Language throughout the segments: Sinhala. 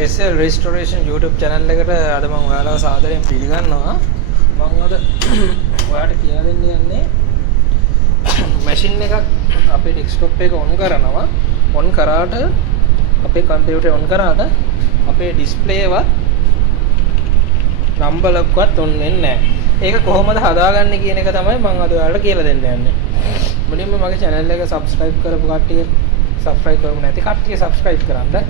SL Restoration YouTube channel එකට අද මම ඔයාලව සාදරයෙන් පිළිගන්නවා. මම අද ඔයාලට කියලා දෙන්න යන්නේ මැෂින් එකක් අපේ ඩෙස්ක්ටොප් එක ඔන් කරනවා. ඔන් කරාට අපේ කම්පියුටරේ ඔන් කරාට අපේ ඩිස්ප්ලේ එක නම්බර් එකක්වත් ඔන් වෙන්නේ නැහැ. ඒක කොහොමද හදාගන්නේ කියන එක තමයි මම අද ඔයාලට කියලා දෙන්න යන්නේ. මුලින්ම මගේ channel එක subscribe කරපු කට්ටිය subscribe කරමු නැති කට්ටිය subscribe කරන්න.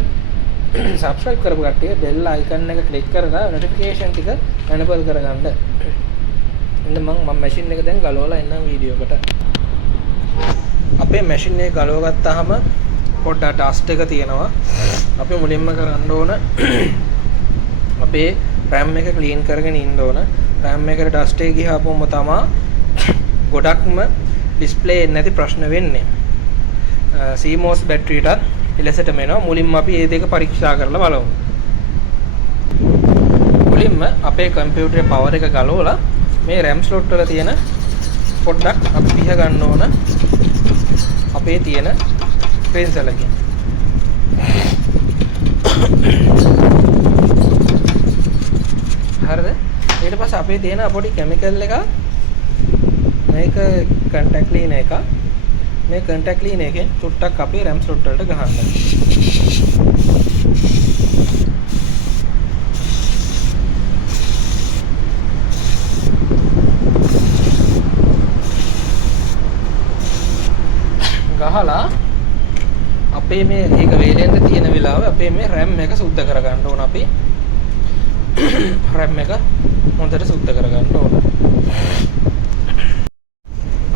subscribe කරපු කට්ටිය bell icon එක click කරලා notification ටික enable කරගන්න. ඉතින් මම machine එක දැන් ගලවලා ඉන්නම් වීඩියෝ එකට. අපේ machine එක ගලව ගත්තාම පොඩ්ඩක් dust එක තියෙනවා. අපි මුලින්ම කරන්න ඕන අපේ RAM එක clean කරගෙන ඉන්න ඕන. RAM එකට dust එක ගියාපුවම තමයි ගොඩක්ම display එක නැති ප්‍රශ්න වෙන්නේ. CMOS battery එකත් එලෙසටම එනවා. මුලින්ම අපි මේ දෙක පරීක්ෂා කරලා බලමු. මුලින්ම අපේ කම්පියුටරේ power එක ගලවලා මේ RAM slot වල තියෙන පොඩ්ඩක් අපි පිහ ගන්න ඕන අපේ තියෙන pencil එකකින්. හරිද? ඊට පස්සේ අපේ තියෙන පොඩි chemical එක මේක contact cleaner එක මේ contact cleaner එකෙන් චුට්ටක් අපේ RAM slot වලට ගහන්න. ගහලා අපේ මේ ඒක වේලෙන්ද තියෙන වෙලාව අපේ මේ RAM එක සුද්ධ කරගන්න ඕන. අපි RAM එක හොඳට සුද්ධ කරගන්න ඕන.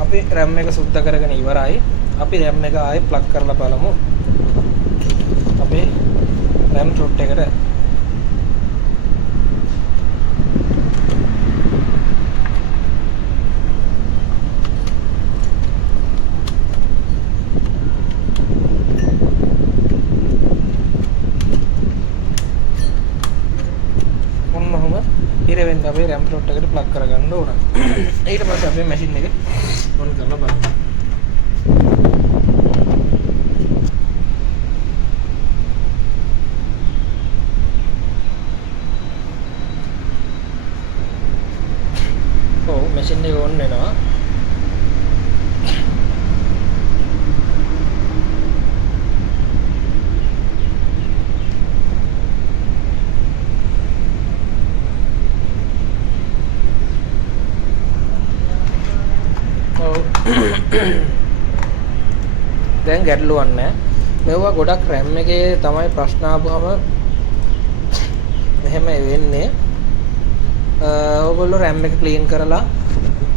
අපි RAM එක සුද්ධ කරගෙන ඉවරයි. අපි RAM එක ආයෙ ප්ලග් කරලා බලමු. අපේ RAM slot එකට ඉරෙන්න අපේ RAM slot එකට ප්ලග් කරගන්න ඕන. ඊට පස්සේ අපේ මැෂින් එක ඔන් කරලා බලමු. ඔව් මැෂින් එක ඔන් වෙනවා. දැන් ගැටලුවක් නැහැ. මේවා ගොඩක් RAM එකේ තමයි ප්‍රශ්න ආවම මෙහෙම වෙන්නේ. ඔයගොල්ලෝ RAM එක ක්ලීන් කරලා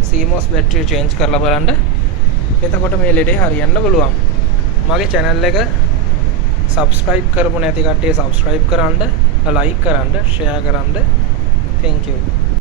CMOS battery change කරලා බලන්න. එතකොට මේ ලෙඩේ හරියන්න පුළුවන්. මගේ channel එක subscribe කරපු නැති කට්ටිය subscribe කරන්න, like කරන්න, share කරන්න. Thank you.